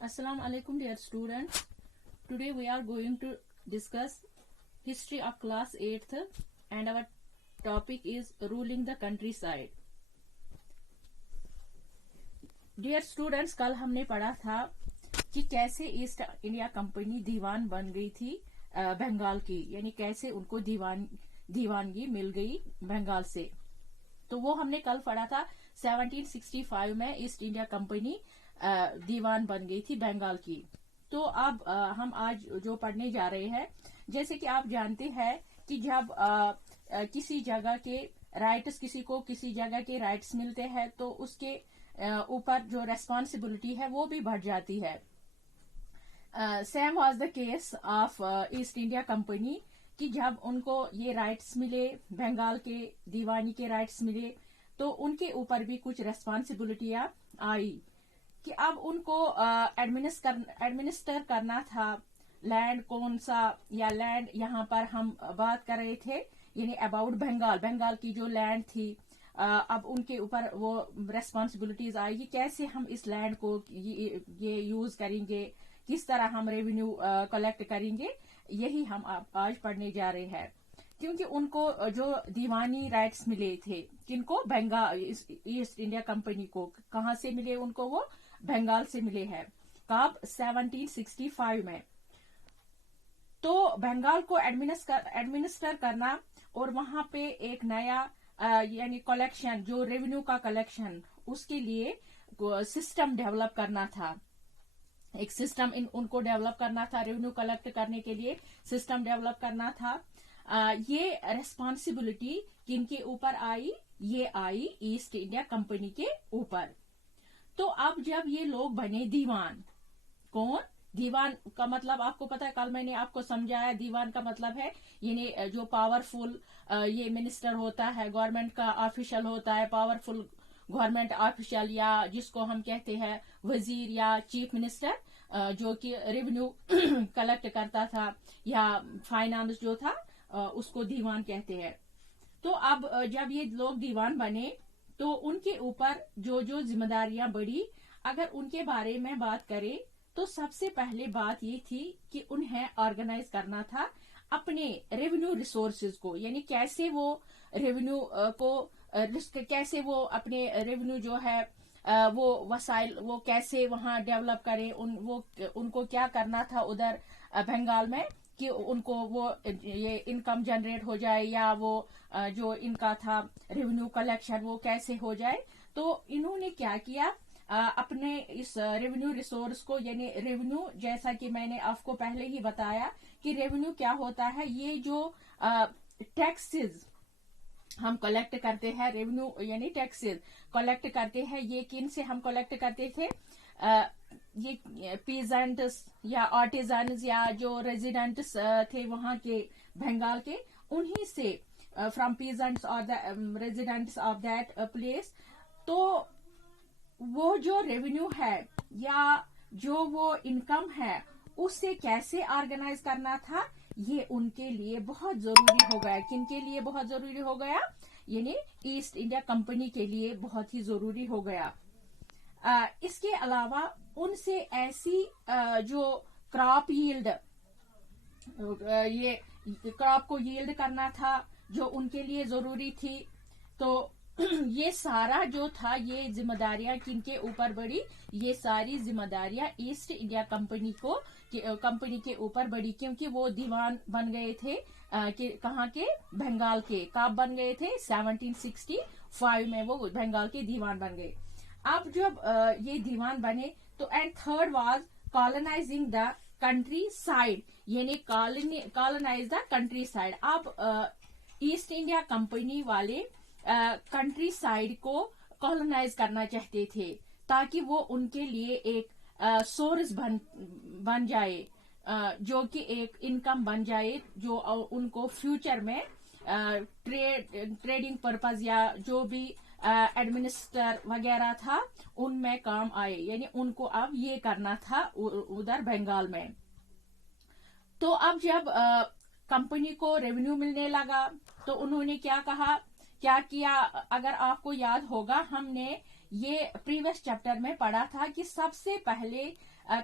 Assalamu alaikum dear students. Today we are going to discuss history of class 8th and our topic is ruling the countryside. Dear students, कल हमने पढ़ा था कि कैसे east India company दीवान बन गई थी बंगाल की, यानी कैसे उनको दीवानगी मिल गई बंगाल से। तो वो हमने कल पढ़ा था 1765 में ईस्ट इंडिया कंपनी दीवान बन गई थी बंगाल की। तो अब हम आज जो पढ़ने जा रहे हैं, जैसे कि आप जानते हैं कि जब किसी जगह के राइट्स किसी जगह के राइट्स मिलते हैं तो उसके ऊपर जो रेस्पॉन्सिबिलिटी है वो भी बढ़ जाती है। Same was the case of east India company कि जब उनको ये राइट्स मिले, बंगाल के दीवानी के राइट्स मिले, तो उनके ऊपर भी कुछ रेस्पॉन्सिबिलिटियां आई कि अब उनको एडमिनिस्टर करना था लैंड कौन सा, या लैंड यहाँ पर हम बात कर रहे थे यानी अबाउट बंगाल की जो लैंड थी, अब उनके ऊपर वो रेस्पॉन्सिबिलिटीज आएगी कैसे हम इस लैंड को ये यूज करेंगे, किस तरह हम रेवेन्यू कलेक्ट करेंगे। यही हम आज पढ़ने जा रहे हैं, क्योंकि उनको जो दीवानी राइट्स मिले थे, किनको, बंगाल ईस्ट इंडिया कंपनी को, कहाँ से मिले उनको, वो बंगाल से मिले हैं। कब? 1765 में। तो बंगाल को एडमिनिस्टर करना और वहां पे एक नया यानी कलेक्शन, जो रेवेन्यू का कलेक्शन, उसके लिए सिस्टम डेवलप करना था। एक सिस्टम उनको डेवलप करना था, रेवेन्यू कलेक्ट करने के लिए सिस्टम डेवलप करना था। ये रेस्पॉन्सिबिलिटी किनके ऊपर आई? ये आई ईस्ट इंडिया कंपनी के ऊपर। तो अब जब ये लोग बने दीवान, कौन? दीवान का मतलब आपको पता है, कल मैंने आपको समझाया। दीवान का मतलब है यानी जो पावरफुल ये मिनिस्टर होता है, गवर्नमेंट का ऑफिशियल होता है, पावरफुल गवर्नमेंट ऑफिशियल, या जिसको हम कहते हैं वजीर या चीफ मिनिस्टर, जो कि रेवेन्यू कलेक्ट करता था, या फाइनेंस जो था, उसको दीवान कहते हैं। तो अब जब ये लोग दीवान बने तो उनके ऊपर जो जो जिम्मेदारियां बढ़ी, अगर उनके बारे में बात करें तो सबसे पहले बात ये थी कि उन्हें ऑर्गेनाइज करना था अपने रेवेन्यू रिसोर्सेज को, यानी कैसे वो रेवेन्यू कैसे वो अपने रेवेन्यू जो है वो वसाइल वो कैसे वहां डेवलप करें, उनको क्या करना था उधर बंगाल में कि उनको वो ये इनकम जनरेट हो जाए, या वो जो इनका था रेवेन्यू कलेक्शन वो कैसे हो जाए। तो इन्होंने क्या किया, अपने इस रेवेन्यू रिसोर्स को, यानी रेवेन्यू, जैसा कि मैंने आपको पहले ही बताया कि रेवेन्यू क्या होता है, ये जो टैक्सेस हम कलेक्ट करते हैं, रेवेन्यू यानी टैक्सेस कलेक्ट करते हैं, ये किन से हम कलेक्ट करते थे? ये पीजेंट्स या आर्टिजन्स या जो रेजिडेंट्स थे वहां के बंगाल के, उन्हीं से, फ्रॉम पीजेंट्स और the residents of that place. तो वो जो रेवेन्यू है या जो वो इनकम है, उससे कैसे ऑर्गेनाइज करना था, ये उनके लिए बहुत जरूरी हो गया। किनके लिए बहुत जरूरी हो गया? यानी ईस्ट इंडिया कंपनी के लिए बहुत ही जरूरी हो गया। इसके अलावा उनसे ऐसी जो क्रॉप यील्ड, ये क्रॉप को यील्ड करना था जो उनके लिए जरूरी थी। तो ये सारा जो था, ये जिम्मेदारियां किनके ऊपर बढ़ी? ये सारी जिम्मेदारियां ईस्ट इंडिया कंपनी के ऊपर बढ़ी, क्योंकि वो दीवान बन गए थे कहाँ के? बंगाल के। कब बन गए थे? 1765 में वो बंगाल के दीवान बन गए। अब जब ये दीवान बने तो and third was colonising the country side, यानी कॉलोनाइज द कंट्री साइड। अब ईस्ट इंडिया कंपनी वाले कंट्री साइड को कॉलोनाइज करना चाहते थे, ताकि वो उनके लिए एक सोर्स बन जाए, जो कि एक इनकम बन जाए, जो उनको फ्यूचर में ट्रेडिंग पर्पज या जो भी एडमिनिस्टर वगैरह था उनमें काम आए। यानी उनको अब ये करना था उधर बंगाल में। तो अब जब कंपनी को रेवेन्यू मिलने लगा तो उन्होंने क्या किया? अगर आपको याद होगा, हमने یہ پریویس چیپٹر میں پڑھا تھا کہ سب سے پہلے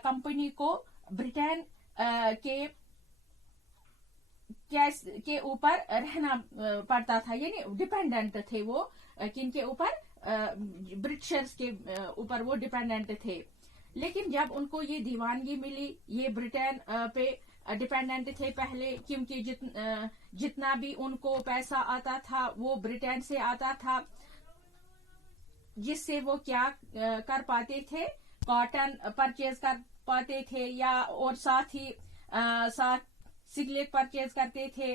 کمپنی کو برٹین کے اوپر رہنا پڑتا تھا، یعنی ڈیپینڈنٹ تھے وہ کن کے اوپر، برٹشرز کے اوپر وہ ڈیپینڈنٹ تھے. لیکن جب ان کو یہ دیوانگی ملی، یہ برٹین پہ ڈیپینڈنٹ تھے پہلے، کیونکہ جتنا بھی ان کو پیسہ آتا تھا وہ برٹین سے آتا تھا، جس سے وہ کیا کر پاتے تھے، کاٹن پرچیز کر پاتے تھے، یا اور ساتھ سگلیٹ پرچیز کرتے تھے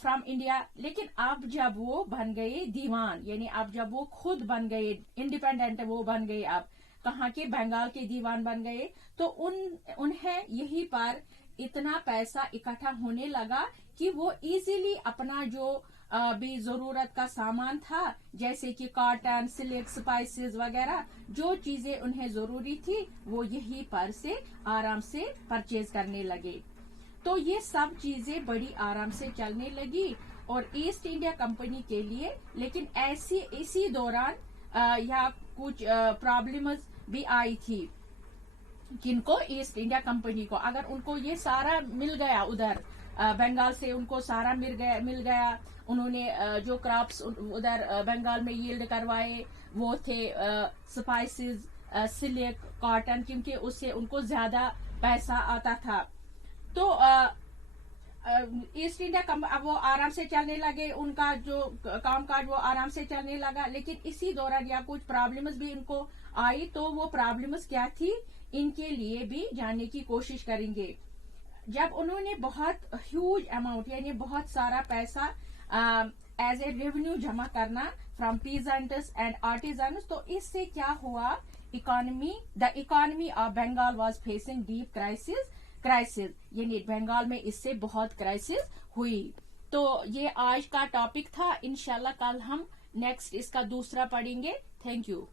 فرام انڈیا. لیکن اب جب وہ بن گئے دیوان، یعنی اب جب وہ خود بن گئے انڈیپینڈنٹ، وہ بن گئے اب کہاں کے، بنگال کے دیوان بن گئے، تو انہیں یہی پر اتنا پیسہ اکٹھا ہونے لگا کہ وہ ایزیلی اپنا جو بھی ضرورت کا سامان تھا، جیسے کہ کاٹن، سلک، سپائسز وغیرہ، جو چیزیں انہیں ضروری تھی وہ یہی پر سے آرام سے پرچیز کرنے لگے. تو یہ سب چیزیں بڑی آرام سے چلنے لگی اور ایسٹ انڈیا کمپنی کے لیے. لیکن اسی دوران یا کچھ پرابلمز بھی آئی تھی. کن کو؟ ایسٹ انڈیا کمپنی کو. اگر ان کو یہ سارا مل گیا ادھر بنگال سے، ان کو سارا مل گیا، انہوں نے جو کراپس ادھر بنگال میں ییلڈ کروائے وہ تھے سپائسز، سلک، کاٹن، کیونکہ اس سے ان کو زیادہ پیسہ آتا تھا. تو ایسٹ انڈیا وہ آرام سے چلنے لگے، ان کا جو کام کاج وہ آرام سے چلنے لگا. لیکن اسی دوران یا کچھ پرابلمز بھی ان کو آئی. تو وہ پرابلمز کیا تھی، ان کے لیے بھی جاننے کی کوشش کریں گے. جب انہوں نے بہت ہیوج اماؤنٹ، یعنی بہت سارا پیسہ ایز اے ریونیو جمع کرنا فرام پیزنٹس اینڈ آرٹیزنس، تو اس سے کیا ہوا، the economy of Bengal was facing deep crisis, یعنی بنگال میں اس سے بہت کرائسس ہوئی. تو یہ آج کا ٹاپک تھا. انشاءاللہ کل ہم نیکسٹ اس کا دوسرا پڑھیں گے. Thank you.